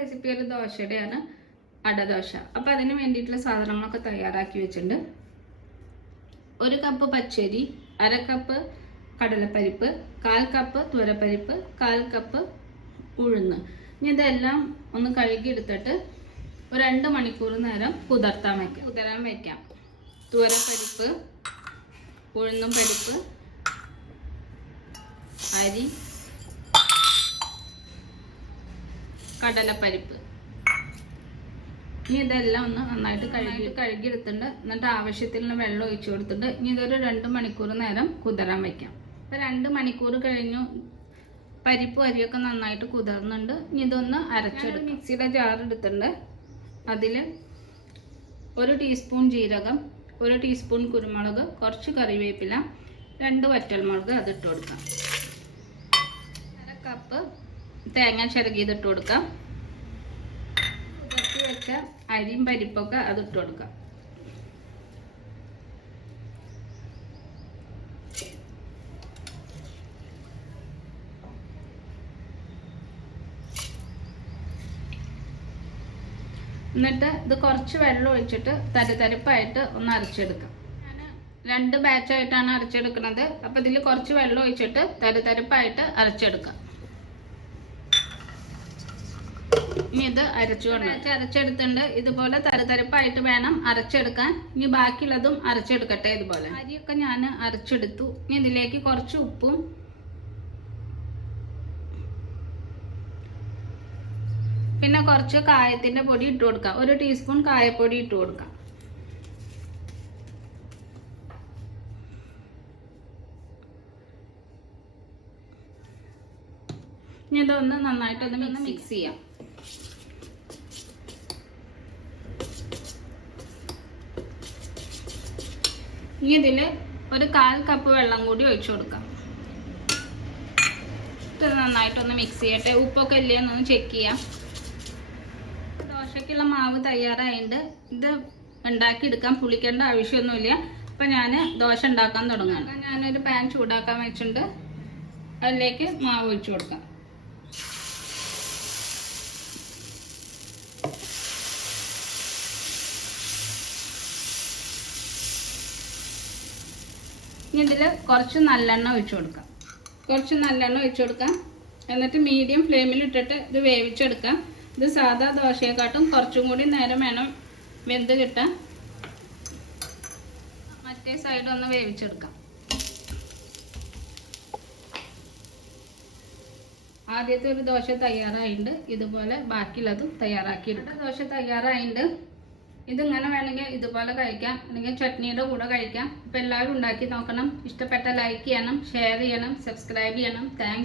Recipe ഒരു ദോശയുടെയാണ്, അടദോശ. അപ്പോൾ അതിന് വേണ്ടിയിട്ടുള്ള സാധനങ്ങളൊക്കെ തയ്യാറാക്കി വെച്ചിട്ടുണ്ട്. 1 കപ്പ് പച്ചരി, 1/2 കപ്പ് കടലപ്പരിപ്പ്, 1/4 കപ്പ് തുവരപ്പരിപ്പ്, 1/4 കപ്പ് ഉഴുന്ന്. ഇനി ഇതെല്ലാം ഒന്ന് കഴുകിയെടുത്തിട്ട് ഒരു 2 മണിക്കൂർ നേരം കുതിരാൻ വയ്ക്കാം. തുവരപ്പരിപ്പ്, ഉഴുന്നും പരിപ്പ്, അരി, കടലപ്പരിപ്പ്. ഇനി ഇതെല്ലാം ഒന്ന് നന്നായിട്ട് കഴുകിയെടുത്തിട്ടുണ്ട്. എന്നിട്ട് ആവശ്യത്തിനുള്ള വെള്ളം ഒഴിച്ചു കൊടുത്തിട്ട് ഇനി ഇതൊരു 2 മണിക്കൂർ നേരം കുതിരാൻ വയ്ക്കാം. അപ്പോൾ 2 മണിക്കൂർ കഴിഞ്ഞു. പരിപ്പ് അരിയൊക്കെ നന്നായിട്ട് കുതിർന്നുണ്ട്. ഇനി ഇതൊന്ന് അരച്ചെടുക്കും. മിക്സിയുടെ ജാർ എടുത്തിട്ടുണ്ട്. അതിൽ 1 ടീസ്പൂൺ ജീരകം, 1 ടീസ്പൂൺ കുരുമുളക്, കുറച്ച് കറിവേപ്പില, 2 വറ്റൽമുളക് അതിട്ട് കൊടുക്കാം. 1/2 കപ്പ് തേങ്ങ ചിരകിയതിട്ട് കൊടുക്കാം. കുതിർത്തി വെച്ച അരിയും പരിപ്പൊക്കെ അതിട്ട് കൊടുക്കാം. എന്നിട്ട് ഇത് കുറച്ച് വെള്ളം ഒഴിച്ചിട്ട് തരിതരിപ്പായിട്ട് ഒന്ന് അരച്ചെടുക്കാം. ഞാൻ 2 ബാച്ചായിട്ടാണ് അരച്ചെടുക്കുന്നത്. അപ്പോൾ ഇതിൽ കുറച്ച് വെള്ളം ഒഴിച്ചിട്ട് തരിതരിപ്പായിട്ട് അരച്ചെടുക്കാം. ഇനി ഇത് അരച്ചെടുത്തിട്ടുണ്ട്. ഇതുപോലെ തരിതരിപ്പായിട്ട് വേണം അരച്ചെടുക്കാൻ. ഇനി ബാക്കിയുള്ളതും അരച്ചെടുക്കട്ടെ. ഇതുപോലെ അരിയൊക്കെ ഞാൻ അരച്ചെടുത്തു. ഇനി ഇതിലേക്ക് കുറച്ച് ഉപ്പും പിന്നെ കുറച്ച് കായത്തിന്റെ പൊടി ഇട്ട് കൊടുക്കാം. 1 ടീസ്പൂൺ കായപ്പൊടി ഇട്ട് കൊടുക്കാം. ഇനി ഇതൊന്ന് നന്നായിട്ടൊന്ന് മിക്സ് ചെയ്യാം. ഇനി ഇതിൽ ഒരു 1/4 കപ്പ് വെള്ളം കൂടി ഒഴിച്ചു കൊടുക്കാം. ഇത് നന്നായിട്ടൊന്ന് മിക്സ് ചെയ്യട്ടെ. ഉപ്പൊക്കെ ഇല്ലേ എന്നൊന്ന് ചെക്ക് ചെയ്യാം. ദോശയ്ക്കുള്ള മാവ് തയ്യാറായിട്ടുണ്ട്. ഇത് ഉണ്ടാക്കിയെടുക്കാൻ പുളിക്കേണ്ട ആവശ്യമൊന്നുമില്ല. അപ്പം ഞാൻ ദോശ ഉണ്ടാക്കാൻ തുടങ്ങാം. ഞാനൊരു പാൻ ചൂടാക്കാൻ വെച്ചിട്ടുണ്ട്. അതിലേക്ക് മാവ് ഒഴിച്ചു കൊടുക്കാം. ഇനി ഇതിൽ കുറച്ച് നല്ലെണ്ണ ഒഴിച്ചു കൊടുക്കാം. എന്നിട്ട് മീഡിയം ഫ്ലെയിമിൽ ഇട്ടിട്ട് ഇത് വേവിച്ചെടുക്കാം. ഇത് സാധാ ദോശയെക്കാട്ടും കുറച്ചും കൂടി നേരം വേണം വെന്ത് കിട്ടാൻ. മറ്റേ സൈഡ് ഒന്ന് വേവിച്ചെടുക്കാം. ആദ്യത്തെ ഒരു ദോശ തയ്യാറായിട്ടുണ്ട്. ഇതുപോലെ ബാക്കിയുള്ളതും തയ്യാറാക്കിയെടുക്കാം. ദോശ തയ്യാറായിട്ടുണ്ട്. ഇതിങ്ങനെ വേണമെങ്കിൽ ഇതുപോലെ കഴിക്കാം, അല്ലെങ്കിൽ ചട്നിയുടെ കൂടെ കഴിക്കാം. അപ്പോൾ എല്ലാവരും ഉണ്ടാക്കി നോക്കണം. ഇഷ്ടപ്പെട്ട ലൈക്ക് ചെയ്യണം, ഷെയർ ചെയ്യണം, സബ്സ്ക്രൈബ് ചെയ്യണം. താങ്ക്സ്.